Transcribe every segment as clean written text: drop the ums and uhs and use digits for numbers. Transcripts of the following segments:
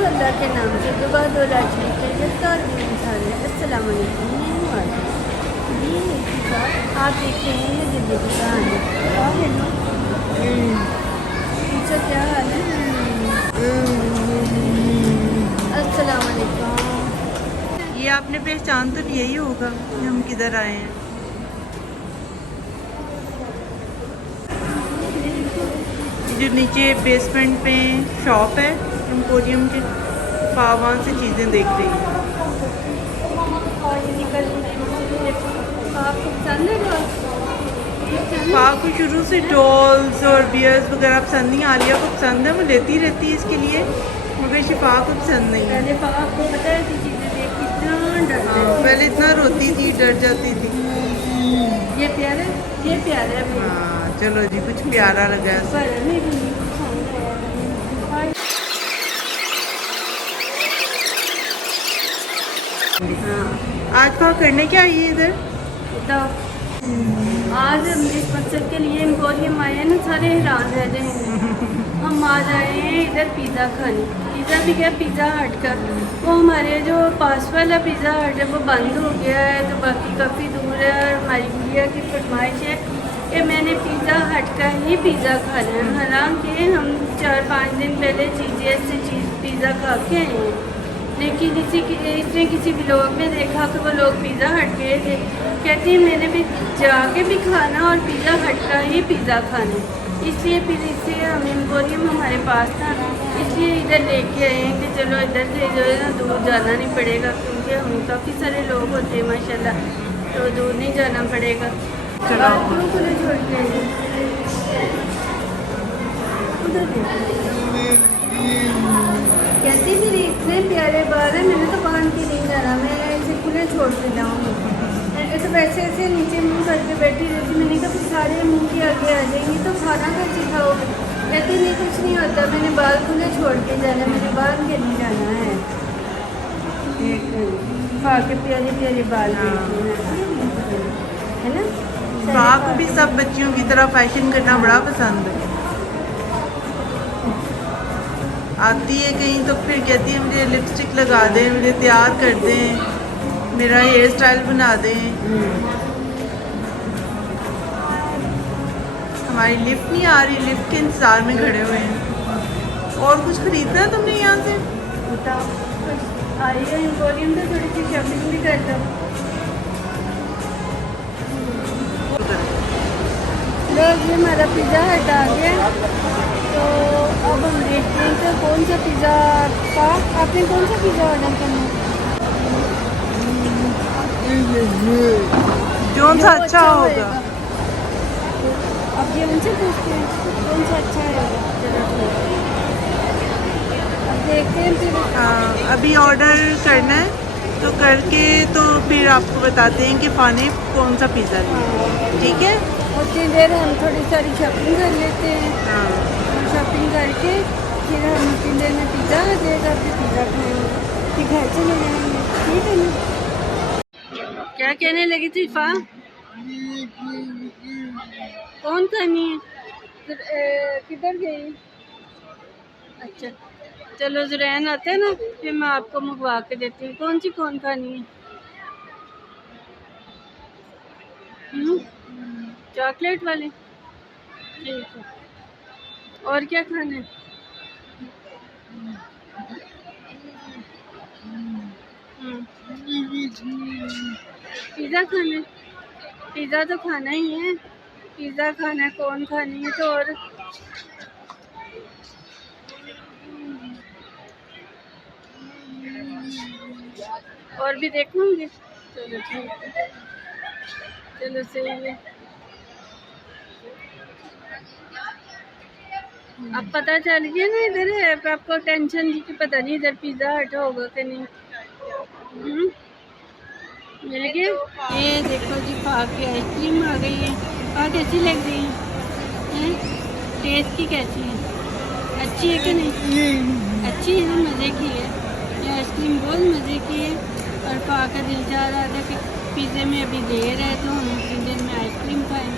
तो अल्लाह के नाम से दुआ दो लाठी के जत्तर भी इंसान है। अस्सलाम वालेकुम। ये आप देखते हैं ये दिल्ली की कहानी पूछो क्या हाल है। अस्सलाम वालेकुम। ये आपने पहचान तो नहीं, यही होगा कि हम किधर आए हैं। जो नीचे बेसमेंट पे शॉप है एम्पोरियम के, वहाँ से चीज़ें देख रही हैं। आपको पसंद है को शुरू से डॉल्स और बियर्स वगैरह पसंद नहीं, आलिया को पसंद है, वो लेती रहती है इसके लिए, मगर शिफा को पसंद नहीं है। पहले आपको पता है कि चीज़ें देख कितना डरते हैं। पहले इतना रोती थी, डर जाती थी। ये प्यारा है। हाँ चलो जी, कुछ प्यारा लगा है। पर हमें भी नहीं पसंद है। हाँ आज का करने क्या आई है इधर? तो आज हम इस मकसद के लिए एम्पोरियम आए हैं ना, सारे हैरान रह जाएंगे। हम आज आए हैं इधर पिज़्ज़ा खाने। पिज़्ज़ा भी क्या, पिज़्ज़ा हट का। वो हमारे जो पास वाला पिज़्ज़ा हट है वो बंद हो गया है, तो बाकी काफ़ी दूर है। और हमारी गुड़िया की फरमाइश है कि मैंने पिज़्ज़ा हट का ही पिज़्ज़ा खाना है। हालांकि हम 4-5 दिन पहले चीज़ पिज़्ज़ा खा के आए हैं, लेकिन इसने किसी ब्लॉग में देखा कि वो लोग पिज़्ज़ा हट गए थे। कहती है मैंने भी जाके भी खाना और पिज़्ज़ा हट का ही पिज़्ज़ा खाना, इसलिए फिर इससे हम एम्पोरियम हमारे पास था, इसलिए इधर लेके आए हैं कि चलो इधर से जो है ना दूर जाना नहीं पड़ेगा, क्योंकि हम काफ़ी सारे लोग होते हैं माशाल्लाह, तो दूर नहीं जाना पड़ेगा। चलो खुले छोड़ के उधर कहती मेरे इतने प्यारे बाल है, मैंने तो बांध के नहीं जाना, मैं इसे खुले छोड़ के जाऊँगी। तो वैसे ऐसे नीचे मुंह करके बैठी रहती, मैंने कहा फिर सारे मुंह के आगे आ जाएंगी तो खाना कैसे खाओगे। कहती नहीं कुछ नहीं होता, मैंने बाल खुले छोड़ के जाना, मैंने बांध के नहीं जाना है। खा के प्यारे प्यारे बाल है ना। शिफा को भी सब बच्चियों की तरह फैशन करना बड़ा पसंद है। आती है कहीं तो फिर कहती है मुझे लिपस्टिक लगा दें, मुझे तैयार कर दें, मेरा हेयर स्टाइल बना दें। हमारी लिफ्ट नहीं आ रही, लिफ्ट के इंतजार में खड़े हुए हैं। और कुछ खरीदना है तुमने यहाँ से? आई है एम्पोरियम तो थोड़ी सी शॉपिंग भी कर दो। लोग ये हमारा पिज़्ज़ा हटा गया, तो अब हम देखते हैं कि कौन सा पिज़्ज़ा का आपने कौन सा पिज़्ज़ा ऑर्डर करना है। जो सा अच्छा होगा। अब ये उनसे पूछते हैं कौन सा अच्छा है। चलो ठीक है, अब देखते हैं फिर। अभी ऑर्डर करना है तो करके तो फिर आपको बताते हैं कि खाने कौन सा पिज़्ज़ा लें, ठीक है। उतनी देर हम थोड़ी सारी शॉपिंग कर लेते हैं। हाँ शॉपिंग करके फिर हम उतनी देर में पिज़्ज़ा आ जाएगा, फिर पिज़्ज़ा खाएंगे, फिर घर चले जाएंगे, ठीक है ना। क्या कहने लगी थी फा? कौन खानी है? किधर गई? अच्छा चलो ज़ुरैन आते हैं ना, फिर मैं आपको मंगवा के देती हूँ। कौन सी कौन खानी है? चॉकलेट वाले, ठीक है। और क्या खाना है? पिज़्ज़ा खाना है? पिज़्ज़ा तो खाना ही है, पिज़्ज़ा खाना है, कौन खानी है तो। और भी देखूंगी। चलो ठीक है, चलो सही है। अब पता चल गया ना इधर है, आपको टेंशन थी कि पता नहीं इधर पिज़्ज़ा हट होगा कि नहीं। मिल गया। ये देखो जी, खा के आइसक्रीम आ गई है। खा कैसी लग रही है? टेस्ट की कैसी है? अच्छी है कि नहीं? अच्छी है ना, मज़े की है ये आइसक्रीम, बहुत मज़े की है। और खा का दिल चाह रहा था कि पिज़्ज़े में अभी देर है तो हम उतनी देर में आइसक्रीम खाएँ।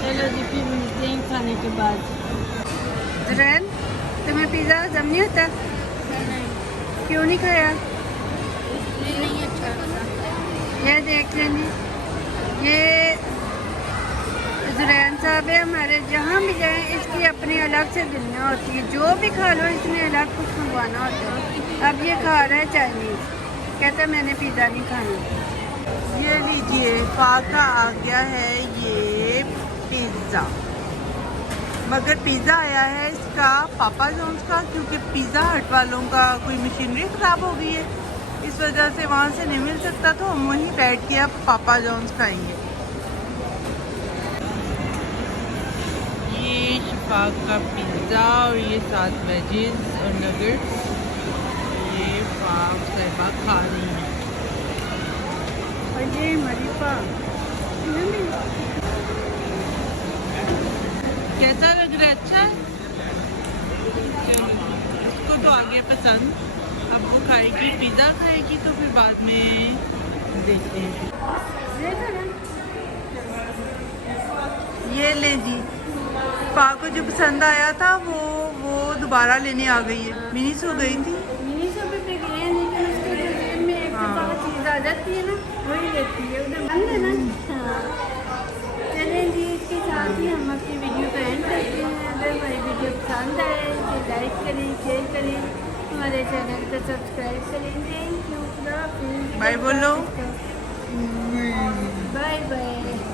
चलो जी फिर मिलते हैं खाने के बाद। ज़ुरैन तुम्हें पिज़्ज़ा हज़म नहीं होता? क्यों नहीं खाया? इसलिए नहीं अच्छा लगा। ये देख लें जी, ये जुरैन साहब है हमारे, जहाँ भी जाएं इसकी अपनी अलग से दुनिया होती है, जो भी खा लो इसने अलग कुछ मंगवाना होता है। अब ये खा रहा है चाइनीज़, कहता है मैंने पिज़्ज़ा नहीं खाना। ये लीजिए फाका आ गया है ये पिज़्ज़ा, मगर पिज़्ज़ा आया है इसका पापा जॉन्स का, क्योंकि पिज़्ज़ा हट वालों का कोई मशीनरी ख़राब हो गई है, इस वजह से वहाँ से नहीं मिल सकता, तो हम वहीं बैठ के अब पापा जॉन्स खाएंगे। ये शिफाक का पिज़्ज़ा और ये साथ वेजेस और नगेट्स, ये फाक साहिबा खा रही हैं। और ये मरीफा कैसा लग रहा है? अच्छा है, उसको तो आ गया पसंद। अब वो खाएगी, पिज़्ज़ा खाएगी, तो फिर बाद में देखते हैं। ये ले जी, पा को जो पसंद आया था वो दोबारा लेने आ गई है। मिनी सो गई थी, मिनी शॉप पे गए हैं, लेकिन उसके जो जेब में एक दफ़ा चीज़ आ जाती है ना, वही लेती है, उधर बंद है ना। हाँ, चलें जी, इसके साथ ही हम अपनी वीडियो को एंड करते हैं। अगर हमारी वीडियो पसंद आए तो लाइक करें, शेयर करें, हमारे चैनल को सब्सक्राइब करें। थैंक यू, बाय बोलो। Bye bye.